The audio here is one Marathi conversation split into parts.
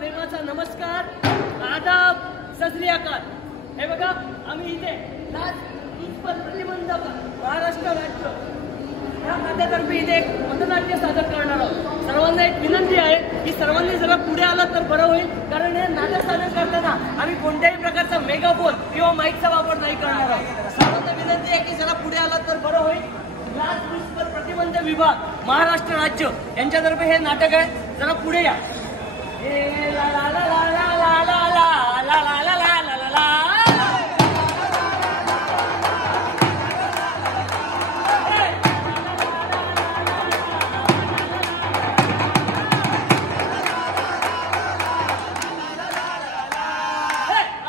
प्रेमाचा नमस्कार, आदाब, सत श्री अकाल। हे बघा, आम्ही इथे लाचलुचपत प्रतिबंधक महाराष्ट्र राज्य या खात्यातर्फे इथे एक पथनाट्य सादर करणार आहोत। सर्वांना एक विनंती आहे की सर्वांनी जरा पुढे आलं तर बरं होईल, कारण हे नाटक सादर करताना आम्ही कोणत्याही प्रकारचा मेगाफोन किंवा माईकचा वापर नाही करणार आहोत। सर्वांना विनंती आहे की जरा पुढे आलं तर बरं होईल। लाचलुचपत प्रतिबंध विभाग महाराष्ट्र राज्य यांच्यातर्फे हे नाटक आहे, जरा पुढे या। ला ला ला ला ला ला ला ला ला ला ला ला ला ला।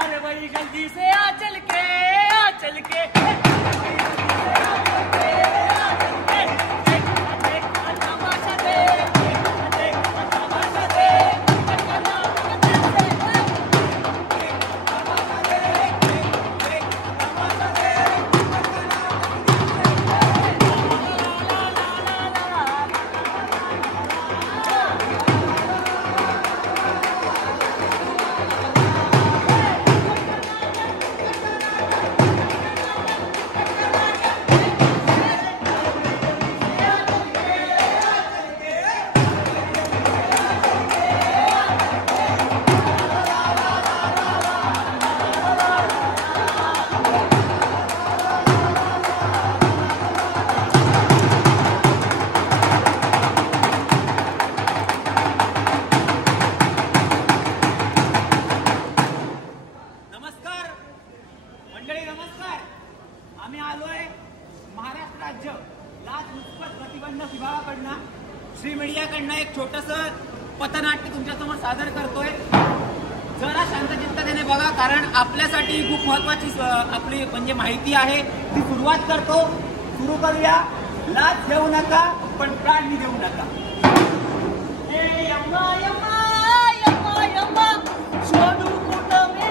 अरे भाई जल्दी से आ चल के आम्ही आलोय महाराष्ट्र राज्य लाचलुचपत प्रतिबंध विभागाकडनं श्री मीडियाकडनं एक छोटंसं पथनाट्य तुमच्यासमोर सादर करतोय। जरा शांतचित्ततेने बघा, कारण आपल्यासाठी खूप महत्वाची आपली म्हणजे माहिती आहे ती सुरुवात करतो। सुरू करूया। लाच देऊ नका पण प्राणी देऊ नका। ए यम्मा यम्मा यम्मा यम्मा शोधू कुठं मी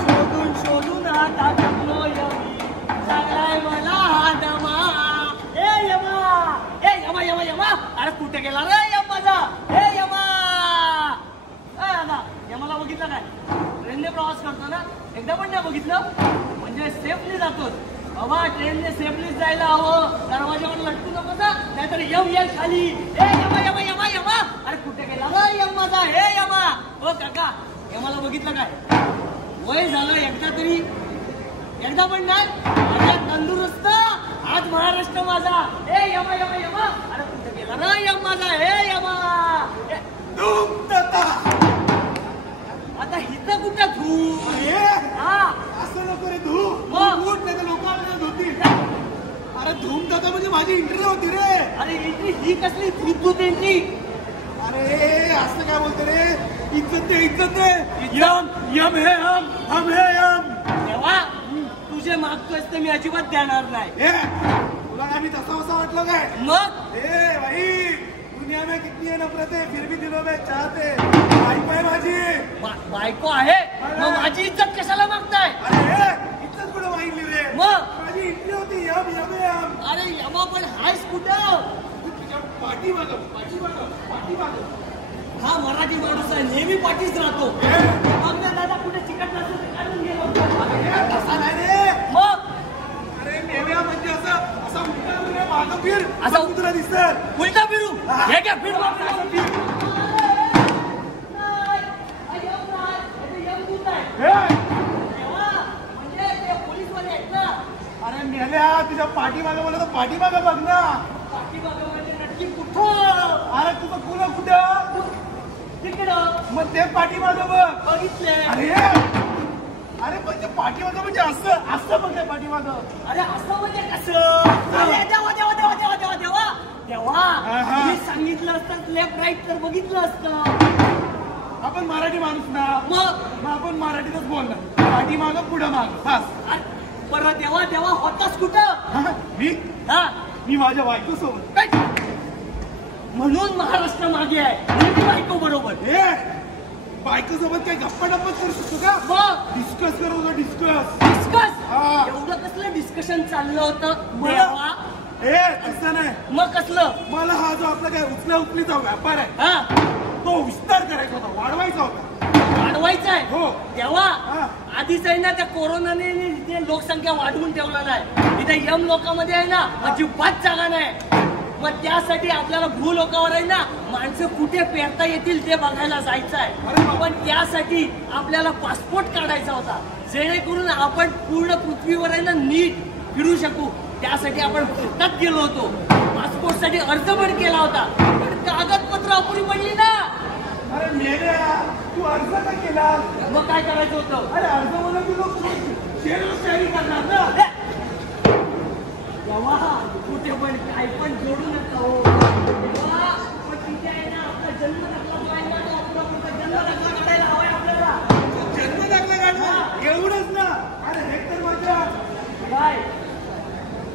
शोधून शोधून आता जगलो यमी सगळाय मला दमा। ए यमा यमा यमा यमा, अरे कुठे गेला रे यमाचा? ए यमा यमाला बघितलं काय? ट्रेनने प्रवास करतो ना, एकदा पण नाही बघितलं? म्हणजे सेफली जातो बाबा, ट्रेनने सेफली जायला हवं। दरवाजावर लटकू नको ना, नाहीतर यम येईल खाली। ए यमा यमा यमा यमा, अरे कुठे गेला रे यमाचा? हे यमा ओ काका, यमाला बघितलं काय? वय झालं एकदा तरी, एकदा पण नाही। तंदुरुस्त आज महाराष्ट्र माझा। ए यमा यमा यमा, अरे कुठे गेला रे यमाचा? हे यमा आता हिथं कुठं धू? असं नको रे, धू उठ नाही तर लोक आपल्याला धुतील। अरे धूम दादा म्हणजे माझी एंट्री होती रे। अरे एंट्री ही कसली? धूत एंट्री? अरे असं काय बोलतो रे? इज्जत दे, इज्जत दे। यम यम हे हम हे यम। तेव्हा तुझे मागतोय ते मी अजिबात देणार नाही। तुला काय मी तसा वसा वाटलं काय? मग ए भाई, दुनिया में कितनी है नफरत है, फिर भी दिलों में चाहत है। बायको आहे माझी। बायको आहे, मग माझी इज्जत कशाला मागताय? अरे इज्जत कुठं मागितली रे? मग माझी एंट्री होती यम यम यम। अरे यमा पण हायस कुठं? तुझ्या पाठी मागं हा मराठी माणूस आहे, नेहमी पाठीच राहतो। मग ना दादा कुठे चिकट नसेल तर काढून गेलो। तसा नाही रे। मग अरे मेव्या म्हणजे असं उलटा रे, मागं फिर, असं तुला दिसत उलटा फिरू। हे काय फिरू? अरे मेल्या, तुझ्या पाठीमागं बोला तर पाठीमागं बघ ना। पाठीमागं म्हणजे नक्की कुठं? अरे तुझं कुलं कुठं? तिकडं। मग ते पाठीमागं बघ। बघितले। अरे म्हणजे पाठीमागं म्हणजे असं बघ पाठीमागं। अरे असं म्हणजे कसं? अरे देवा देवा देवा देवा देवा देवा देवा, मी सांगितलं असतं लेफ्ट राईट तर बघितलं असतं। आपण मराठी माणूस ना, मग आपण मराठीतच बोलणार। पाठीमागं पुढं मागं बस। परत देवा देवा होतास कुठं? मी माझ्या बायको सोबत। म्हणून महाराष्ट्र मागे आहे, मी बायको बरोबर। बायको सोबत काय गप्पा टप्पा करू शकतो का? मग डिस्कस करत होतो, डिस्कस। एवढं कसलं डिस्कशन चाललं होतं? तसं नाही, मग कसलं? मला हा जो आपला काय उचला उचलीचा व्यापार आहे, तो विस्तार करायचा होता, वाढवायचा होता. वाढवायचं आहे हो. तेव्हा हा. आधीच आहे ना त्या कोरोनाने इथे लोकसंख्या वाढवून ठेवला नाही. इथे यम लोकांमध्ये आहे ना अजिबात जागा नाही. मग त्यासाठी आपल्याला भूलोकावर आहे ना माणसं कुठे पेरता येतील ते बघायला जायचं आहे. पण त्यासाठी आपल्याला पासपोर्ट काढायचा होता, जेणेकरून आपण पूर्ण पृथ्वीवर आहे ना नीट फिरू शकू. त्यासाठी आपण भारतात गेलो होतो. पासपोर्ट साठी अर्ज पण केला होता, पण कागदपत्र अपुरी पडली ना. अरे मेल्या, तू अर्ज का केला? मग काय करायचं होतं? अरे अर्ज मला तुला शेअर करणार ना. तेव्हा कुठे पण काय पण जोडू नका हो. तेव्हा पण तिथे आहे ना आपला जन्म दाखला जो आहे ना तो आपला जन्म दाखला काढायला हवाय आपल्याला. जन्म दाखला काढला एवढंच ना. अरे हे तर माझ्या काय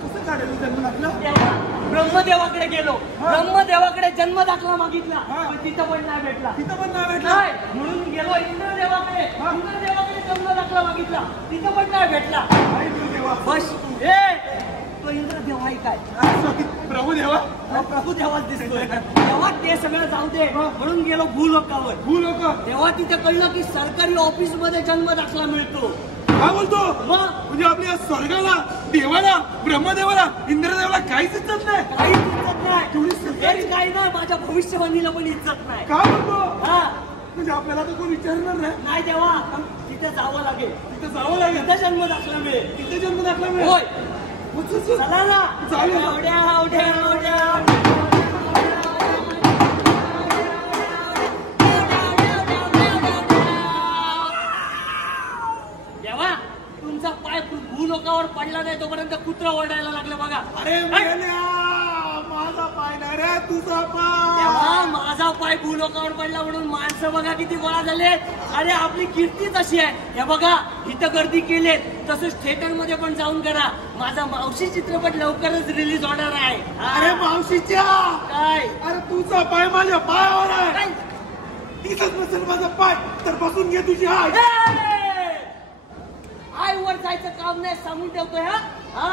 कसं काढेल जन्म दाखला? तेव्हा ब्रह्मदेवाकडे गेलो. ब्रह्मदेवाकडे जन्म दाखला मागितला, हा. पण तिथं पण नाही भेटला. तिथं पण नाही भेटला. नाही, म्हणून गेलो इंद्रदेवाकडे. इंद्रदेवाकडे जन्म दाखला मागितला, तिथं पण नाही भेटला. आई तू देवा. बस हे तो इंद्रदेव आहे काय? प्रभू देवा. प्रभू देवाच दिसतोय. तेव्हा ते सगळं जाऊ दे म्हणून गेलो भूलोकावर. भूलोक. तेव्हा तिथे कळलं की सरकारी ऑफिस मध्ये जन्म दाखला मिळतो. काय बोलतो? मग म्हणजे आपल्या स्वर्गाला, देवाला, ब्रह्मदेवाला, इंद्रदेवाला काहीच इज्जत नाही. काही इज्जत नाही. तेवढी सरकारी हेच काही नाही, माझ्या भविष्यवाणीला पण इज्जत नाही. काय बोलतो? हा म्हणजे आपल्याला तर कोण विचारणार नाही. नाही तेव्हा तिथे जावं लागेल. तिथं जावं लागेल. तिथे जन्म दाखला मिळेल. तिथे जन्म दाखला मिळेल. होय, चल, चल. चला ना. चालेल. उड्या उड्या उड्या. तेव्हा तुमचा पाय भूलोकावर पडला नाही तोपर्यंत कुत्रा ओरडायला लागलं बघा. अरे मेल्या, माझा पाय नाही रे, तुझा पाय. तेव्हा माझा पाय भूलोकावर पडला म्हणून माणसं बघा किती गोळा झाले. अरे आपली कीर्तीच अशी आहे. हे बघा इथं गर्दी केलीत, तसंच थिएटर मध्ये पण जाऊन करा. माझा मावशी चित्रपट लवकरच रिलीज होणार आहे. अरे मावशीच्या, काय अरे तुझा पाय माझ्या पायावर आहे. काय? तिथंच नसेल माझा पाय तर बसून घे तुझी हाय. आईवर जायचं काम नाही, सांगून ठेवतोय. हा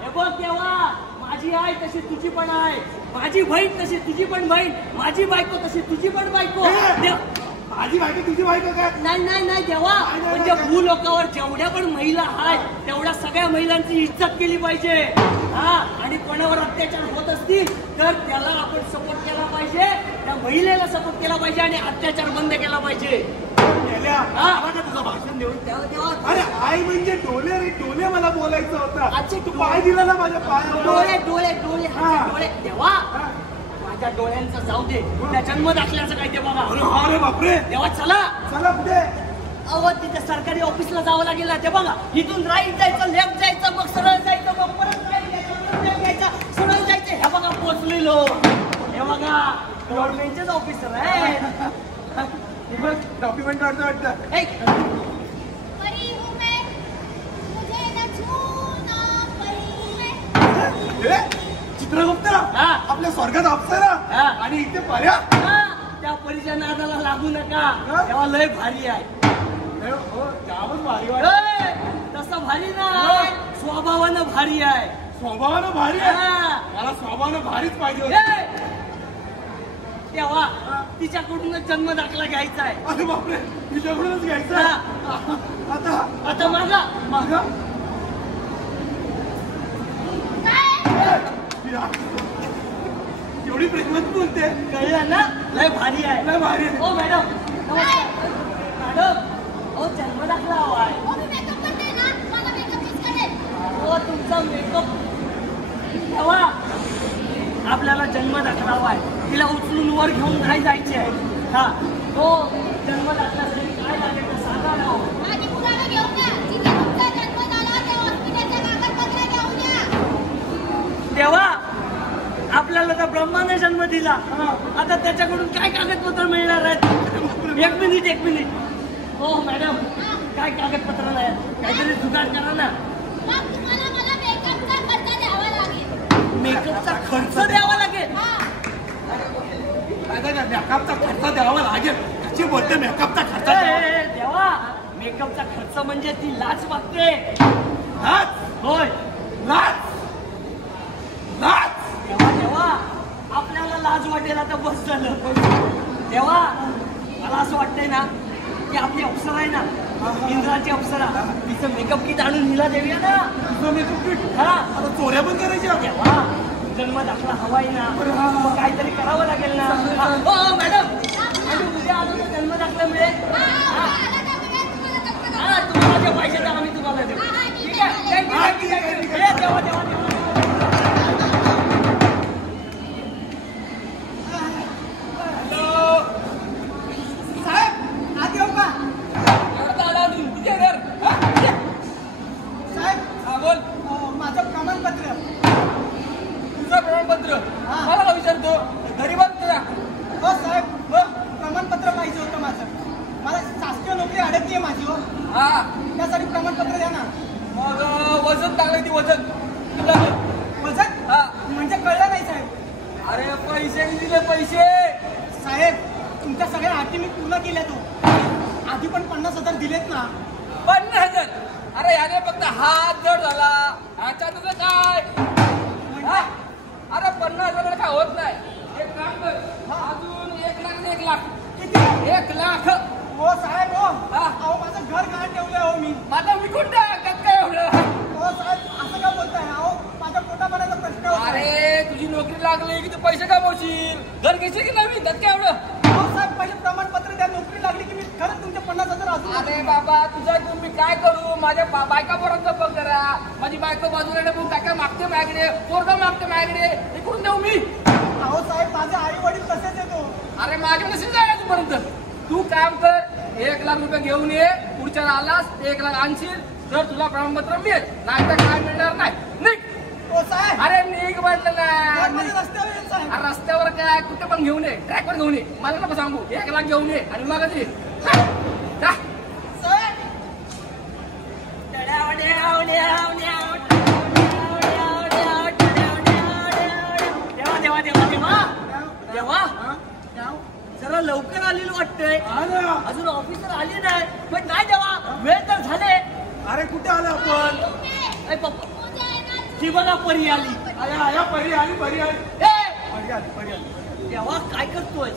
हे बघ तेव्हा माझी आई तशी तुझी पण आहे, माझी बहीण तशी तुझी पण बहीण, माझी बायको तशी तुझी पण बायको. माझी बायको तुझी बायको काय? नाही नाही नाही देवा, म्हणजे भूलोकावर जेवढ्या पण महिला आहेत तेवढ्या सगळ्या महिलांची इज्जत केली पाहिजे. हा, आणि कोणावर अत्याचार होत असतील तर त्याला आपण सपोर्ट केला पाहिजे, त्या महिलेला सपोर्ट केला पाहिजे आणि अत्याचार बंद केला पाहिजे. तुझं भाषण देऊन तेव्हा अरे आई म्हणजे डोले रे, डोले मला बोलायचं होतं. अच्छा, तू पाय दिला ना माझ्या पायावर. डोळे डोळे डोळे हा. डोळे तेव्हा माझ्या डोळ्यांचं जाऊ दे, त्या जन्म दाखल्याचं काय ते बघा. अरे बापरे. तेव्हा चला. चला पुढे. अहो तिथे सरकारी ऑफिसला जावं लागेल ना. ते बघा इथून राईट जायचं, लेफ्ट जायचं, मग सरळ जायचं, मग परत राईट जायचं, लेफ्ट जायचं, सरळ जायचं. हे बघा पोचलेलो. हे बघा गव्हर्नमेंटचेच ऑफिसर आहे. डॉक्युमेंट काढतो वाटतं. परी हूँ मैं, मुझे न छूना, परी हूँ मैं. चित्रगुप्त हा. आपल्या स्वर्गात अप्सरा हा. आणि इथे पर्या. त्या परीच्या नादाला लागू नका. हा? तेव्हा लय भारी आहे. त्यावर भारी वाटत. तसं भारी नाही, स्वभावानं भारी आहे. स्वभावानं भारी आहे. हा. मला स्वभावानं भारीच पाहिजे होतं. तेव्हा तिच्याकडूनच जन्म दाखला घ्यायचा आहे. अरे बापरे, तुझ्याकडूनच घ्यायचं. आता आता माझा माझा एवढी प्रेमात बोलते. कळलं ना, लय भारी आहे. लय भारी आहे. ओ मॅडम, नमस्कार. मॅडम, ओ जन्म दाखला हवा आहे. ओ, मी मेकअप करते ना, मला मेकअप यूज करेल. ओ तुमचा मेकअप तेव्हा आपल्याला जन्म दाखला हवा आहे. तिला उचलून वर घेऊन नाही जायचे आहे. हा, तो जन्म दाखल्यासाठी काय लागेल ते सांगा ना. माझी पुरावा घेऊन या. जिथे तुमचा जन्म झाला त्या हॉस्पिटलच्या कागदपत्र घेऊन या. तेव्हा आपल्याला तर ब्रह्माने जन्म दिला. आता त्याच्याकडून काय कागदपत्र मिळणार आहेत? एक मिनिट. हो मॅडम, काय कागदपत्र नाही, काहीतरी जुगाड करा ना. मग तुम्हाला मला मेकअपचा खर्च द्यावा लागेल. मेकअपचा खर्च द्यावा लागेल. हा. मेकअपचा खर्च द्यावा लागेल. कशी बोलते मेकअपचा खर्च देवा, मेकअपचा खर्च म्हणजे ती लाच मागते. होय, लाच. तेव्हा आपल्याला लाज वाटेल. आता बस झालं. तेव्हा मला असं वाटतंय ना की आपली अप्सरा आहे ना, इंद्राची अप्सरा, तिचं मेकअप किट आणून हिला देऊया ना. तुझं मेकअप किट हा आता चोऱ्या पण करायच्या. तेव्हा जन्म दाखला हवाय ना, मग काहीतरी करावं लागेल ना. हो मॅडम, आणि उद्या आलो तर जन्म दाखला मिळेल. हा तुम्हाला जे पाहिजे ते आम्ही तुम्हाला देऊ. ठीक आहे, थँक्यू. तेव्हा तेव्हा तेव्हा साहेब आत येऊ का? साहेब हा बोल. माझं प्रमाणपत्र. तुझं प्रमाणपत्र मला का विचारतो? गरीबात तुझ्या हो साहेब, हो प्रमाणपत्र पाहिजे होतं माझं. मला शासकीय नोकरी अडकली आहे माझी. हो हा त्यासाठी प्रमाणपत्र द्या ना. मग वजन टाकलं ती वजन तुला वजन हा. म्हणजे कळलं नाही साहेब. अरे पैसे दिले पैसे. साहेब तुमच्या सगळ्या अटी मी पूर्ण केल्या. तो आधी पण 50,000 दिलेत ना. 50,000. अरे याने फक्त हात जड झाला. ह्याच्या तुझं काय हा? अरे 50,000 काय होत नाही. एक काम कर, अजून 1 लाख आणि 1 लाख. किती? 1 लाख. हो साहेब. हो हा. अहो माझं घर गहाण ठेवलंय. हो मी. माझा विकून टाक काय एवढं. हो साहेब असं का बोलताय? अहो माझ्या पोटापाण्याचा प्रश्न होता. अरे तुझी नोकरी लागली की तू पैसे कमवशील. घर घ्यायचे की नवीन त्यात काय एवढं. हो साहेब पहिले प्रमाणपत्र द्या. नोकरी लागली की मी खरंच तुमचे 50,000 अजून. अरे बाबा तुझ्या ऐकून मी काय करू. माझ्या बायकापर्यंत बघ जरा. माझी बायको बाजूला बघून काय मागते माझ्याकडे, पोरगा मागते माझ्याकडे. इकडून देऊ मी. अहो साहेब माझे आई वडील तसेच येतो. अरे माझ्या नशीब जायला तूपर्यंत. तू काम कर, 1 लाख रुपये घेऊन ये. पुढच्या आलास 1 लाख आणशील तर तुला प्रमाणपत्र मिळेल, नाही तर काय मिळणार नाही. निघ. हो साहेब अरे निघ म्हटलं घर ना. माझ्या रस्त्यावर येईल साहेब. अरे रस्त्यावर काय कुठे पण घेऊन ये, ट्रॅकवर घेऊन ये. मला नको सांगू. 1 लाख घेऊन ये आणि मग जा. साहेब देवा देवा देवा देवा देवा जरा लवकर आलेलं वाटतंय. अजून ऑफिसर आली नाही. पण नाही देवा, वेळ तर झाले. अरे कुठे आलो आपण? ए पप्पा, ती बघा परी आली. आया परी आली परी आली ए परी आली परी आली. देवा काय करतोय?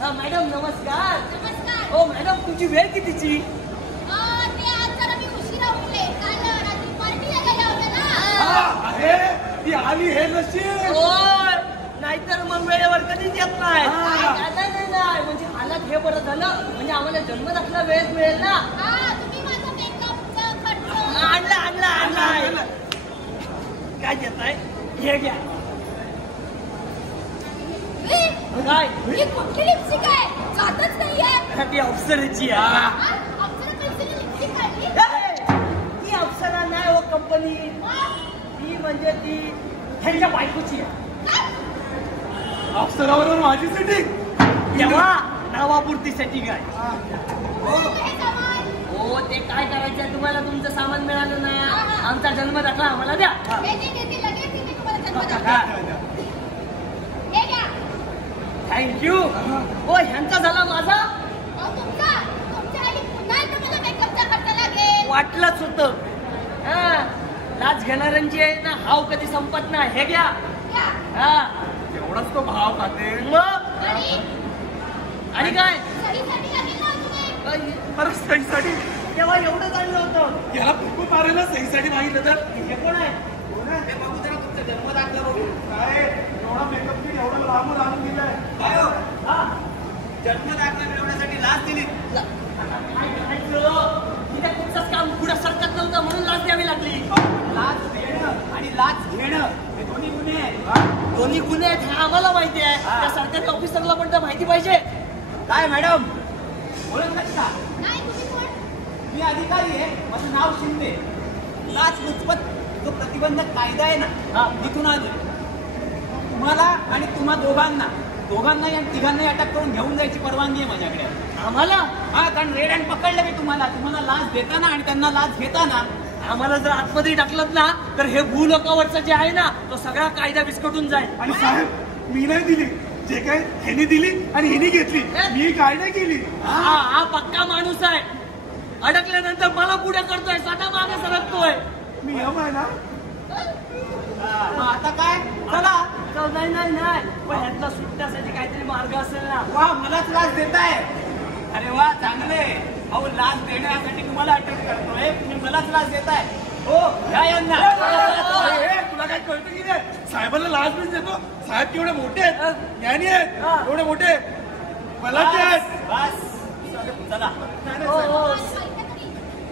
हा मॅडम नमस्कार. नमस्कार. हो मॅडम तुमची वेळ कितीची? ते आज जरा मी उशिरा उठले. काल रात्री पार्टीला गेले होते ना. अरे ती आली हे नशीब. होय, नाहीतर मग वेळेवर कधीच येत नाही. हा. नाही म्हणजे आलात हे बरं झालं. म्हणजे आम्हाला जन्म दाखला वेळेत मिळेल ना. तुम्ही माझा मेकअपचा खर्च. आणला आणला आणला. काय देताय? हे घ्या. काय? ही कुठली लिपस्टिक आहे? जातच नाहीये. ती अप्सरेची आहे. अप्सरा पेन्सिलने लिपस्टिक काढली. ती अप्सरा नाही हो कंपनी. ती म्हणजे ती ह्यांच्या बायकोची आहे. अप्सराबरोबर माझी सेटिंग. तेव्हा नावापुरती सेटिंग आहे. हे सामान. हो ते काय करायचंय तुम्हाला? तुमचं सामान मिळालं नाही. आमचा जन्म दाखला आम्हाला द्या. देते लगेच देते तुम्हाला जन्म दाखला. हे घ्या. थँक्यू. हो ह्यांचा झाला माझा. तुमच्या आधी पुन्हा एकदा मला मेकअपचा खर्च लागेल. वाटलंच होतं. लाच घेणाऱ्यांची आहे ना हाव कधी संपत नाही. हे घ्या. घ्या. हा एवढाच तो भाव खाते. मग आणि काय? सहीसाठी लागेल ना अजून एक. अरे सहीसाठी तेव्हा एवढं चाललं होतं. याला पिकू मारायला सहीसाठी मागितलं तर हे कोण आहे? हे बघू जरा तुमचा जन्म दाखला बघू. काय एवढा मेकअप किट एवढं लांबून आणून दिलाय. काय हो? हा जन्म दाखला मिळवण्यासाठी लाच दिली. काय करायचं? तिथे कुठचंच काम पुढे सरकत नव्हतं म्हणून लाच द्यावी लागली. लाच देणं आणि लाच घेणं हे दोन्ही गुन्हे आहेत. दोन्ही गुन्हे आहेत हे आम्हाला माहिती आहे. त्या सरकारी ऑफिसरला पण तर माहिती पाहिजे. काय मॅडम ओळखलं का? नाही तुम्ही कोण? मी अधिकारी आहे. माझं नाव शिंदे. लाचलुचपत जो प्रतिबंधक कायदा आहे ना तिथून आलो. तुम्हाला आणि तुम्हा दोघांना या तिघांना अटक करून घेऊन जायची परवानगी आहे माझ्याकडे. आम्हाला कारण रेड हँड पकडलं मी तुम्हाला लाच देताना आणि त्यांना लाच घेताना. आम्हाला जर आतमध्ये टाकलं ना तर हे भूलोकावरचं जे आहे ना तो सगळा कायदा विस्कटून जाईल. आणि साहेब मी नाही दिली. जे काय ह्यानी दिली आणि हिनी घेतली. मी काय नाही केली. हा पक्का माणूस आहे. अडकल्यानंतर मला पुढे करतोय, स्वतः मागे सरकतोय. मी आहे ना. आता काय चला नाही नाही नाही, पण ह्यातला सुटण्यासाठी काहीतरी मार्ग असेल ना. वा, मलाच लाच देताय. अरे वा, चांगले. अहो, लाच देण्यासाठी तुम्हाला अटक करतोय, तुम्ही मलाच लाच देताय. हो, घ्या यांना. तुला काय कळतं की रे? साहेबांना लाच बीच देतो. साहेब केवढे मोठे आहेत, ज्ञानी आहेत, एवढे मोठे मला ते आहेत. बस, चला. हो हो.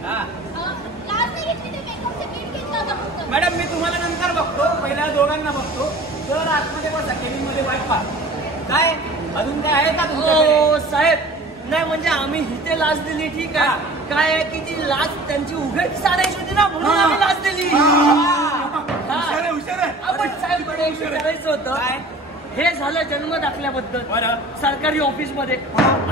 हा. लाच नाही घेतली ते मेकअपचं किट घेतलं होतं फक्त. मॅडम, मी तुम्हाला नंतर बघतो, पहिल्या दोघांना बघतो. तर आतमध्ये बसा, केबिन मध्ये वाट पहा. काय अजून काय आहे का तुमच्याकडे? हो साहेब, नाही म्हणजे आम्ही इथे लाच दिली, ठीक आहे. काय आहे की ती लाच त्यांची उघड साडायची होती ना, म्हणून आम्ही लाच दिली. हुशार आहे, हुशार आहे. आपण साहेब कडे विचारायचं होतं. काय? हे झालं जन्म दाखल्याबद्दल. बरं. सरकारी ऑफिस मध्ये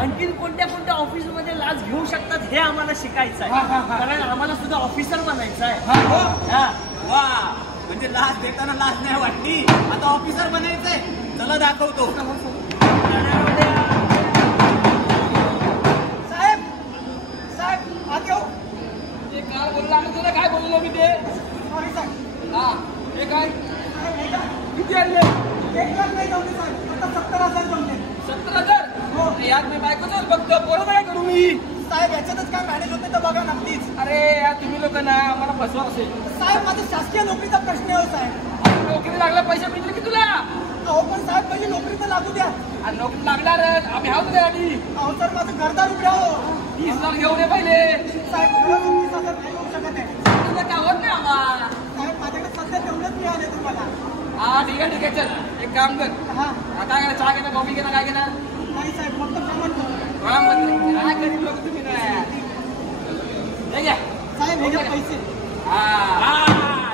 आणखीन कोणत्या कोणत्या ऑफिस मध्ये लाच घेऊ शकतात हे आम्हाला शिकायचं आहे. कारण आम्हाला सुद्धा ऑफिसर बनायचं आहे. हा. वा, म्हणजे लाच देताना लाच नाही वाटली, आता ऑफिसर बनायचंय. चला दाखवतो. साहेब, साहेब, आत येऊ. ते काय बोलला आणि तुला काय बोललो मी ते? सॉरी साहेब. हा, हे काय किती आणले? 1,00,000 नाही जमले साहेब, आता 70,000 जमले. 70,000? हो. यात मी बायकोच बघतो, पोरं काय करू मी? साहेब, याच्यातच काय मॅनेज होते तर बघा ना प्लीज. अरे यार, तुम्ही लोक ना मला फसवा असेल. साहेब, माझा शासकीय नोकरीचा प्रश्न आहे साहेब. नोकरी लागला पैसे मिळतील की तुला? अहो पण साहेब, पहिली नोकरी तर लागू द्या. आणि नोकरी लागणारच, आम्ही आहोत त्यासाठी. अहो सर, माझं घरदार उघडा हो. 30,00,000 घेऊन ये पहिले. साहेब, खरंच 30,000 नाही होऊ शकत आहे. तुला काय होत नाही आम्हाला. साहेब, माझ्याकडे सध्या तेवढंच मिळाले तुम्हाला. हा, ठीक आहे, ठीक आहे, चल एक काम कर. हा. हा, काय घेणार? चहा घेणार, कॉफी घेणार, काय घेणार? नाही साहेब, फक्त प्रमाण करतो. काय गरीब लोक तुम्ही काय? हे घ्या. साहेब, हे घ्या पैसे. हा. हा,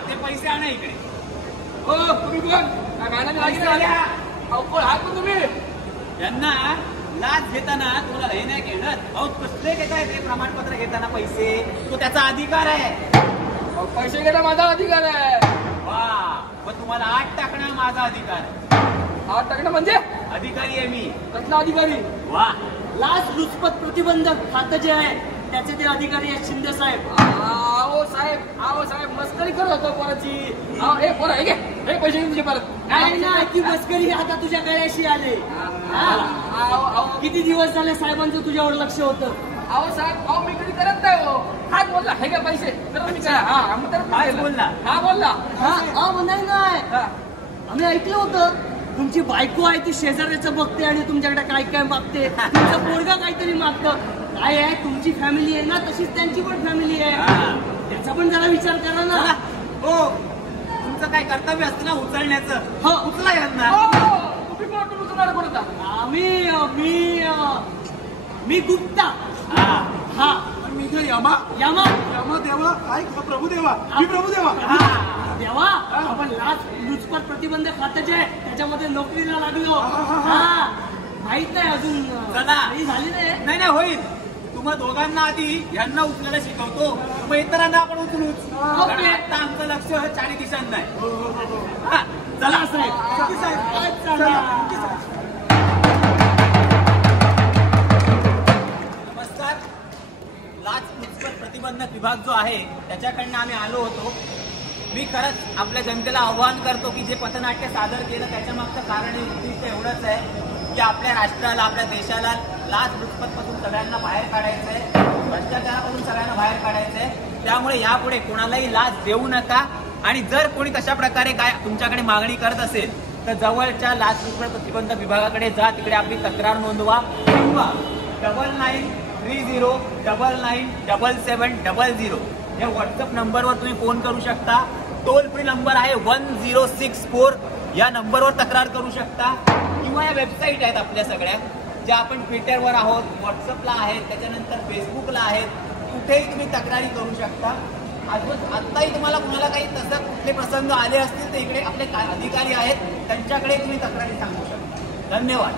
ते पैसे आणा इकडे. हो, तुम्ही कोण? काय गाण्याने पैसे लागले? द्या. अहो, कोण आहात पण तुम्ही? यांना लाच घेताना तुम्हाला हे नाही घेणार. अहो, कसले घेताय ते प्रमाणपत्र घेताना पैसे? तो त्याचा अधिकार आहे. अहो, पैसे घेणं माझा अधिकार आहे. वा, पण तुम्हाला 8 टाकणं माझा अधिकार. हा, टाकणं म्हणजे? अधिकारी आहे मी. कसला अधिकारी? वा, लाच लुचपत प्रतिबंधक खातं जे आहे त्याचे ते अधिकारी आहेत शिंदे साहेब. आओ साहेब, मस्करी करत होतो पोराची. हे पोरा, हे घे, हे पैसे घेऊन तुझे परत. नाही नाही, ती मस्करी आता तुझ्या गळ्याशी आले. किती दिवस झाले साहेबांचं तुझ्यावर लक्ष होतं. अहो साहेब, मी कधी करत नाही हो. हाच बोलला, हे घ्या पैसे. तर मी काय? हा, मग तर हाच बोलला? हा, बोलला. नाही आम्ही ऐकलं होतं तुमची बायको आहे ती शेजाऱ्याचं बघते आणि तुमच्याकडे काय काय मागते. तुमचं पोरगा काहीतरी मागतं. काय आहे, तुमची फॅमिली आहे ना, तशीच त्यांची पण फॅमिली आहे. त्याचा पण जरा विचार करा ना. हो, तुमचं काय कर्तव्य असतं ना उचलण्याचं. हो. उचला यांना. तुम्ही कोण? तुम्ही तुम्हाला कोण होता? मी गुप्ता. हा, मी इथे यमा यामा देवा, काय प्रभू देवा, मी प्रभू देवा. देवा, आपण लाच लुचपत प्रतिबंध खातं जे आहे त्याच्यामध्ये नोकरीला लागलो. हा, माहित नाही अजून. चला. काही झाली नाही. नाही होईल. तुम्हा दोघांना आधी यांना उचलायला शिकवतो, मग इतरांना आपण उचलूच. कारण आता आमचं लक्ष 4 दिवसांना आहे. हा, चला साहेब. नमस्कार. लाच लुचपत प्रतिबंधक विभाग जो आहे त्याच्याकडनं आम्ही आलो होतो. मी खरंच आपल्या जनतेला आव्हान करतो की जे पथनाट्य सादर केलं त्याच्या मागचं कारण उद्दिष्ट एवढंच आहे की आपल्या राष्ट्राला, आपल्या देशाला लाच लुचपतपासून सगळ्यांना बाहेर काढायचं आहे, भ्रष्टाचारापासून सगळ्यांना बाहेर काढायचं आहे. त्यामुळे यापुढे कोणालाही लाच देऊ नका. आणि जर कोणी तशा प्रकारे काय तुमच्याकडे मागणी करत असेल तर जवळच्या लाच लुचपत प्रतिबंधक विभागाकडे जा, तिकडे आपली तक्रार नोंदवा किंवा 9930997700 या व्हॉट्सअप नंबरवर तुम्ही फोन करू शकता. टोल फ्री नंबर आहे 1064. या नंबरवर तक्रार करू शकता किंवा या वेबसाईट आहेत आपल्या सगळ्या, ज्या आपण ट्विटरवर आहोत, व्हॉट्सअपला आहेत, त्याच्यानंतर फेसबुकला आहेत. कुठेही तुम्ही तक्रारी करू शकता. आत्ताही तुम्हाला कुणाला काही तसं कुठले प्रसंग आले असतील तर इकडे आपले अधिकारी आहेत, त्यांच्याकडे तुम्ही तक्रारी सांगू शकता. धन्यवाद.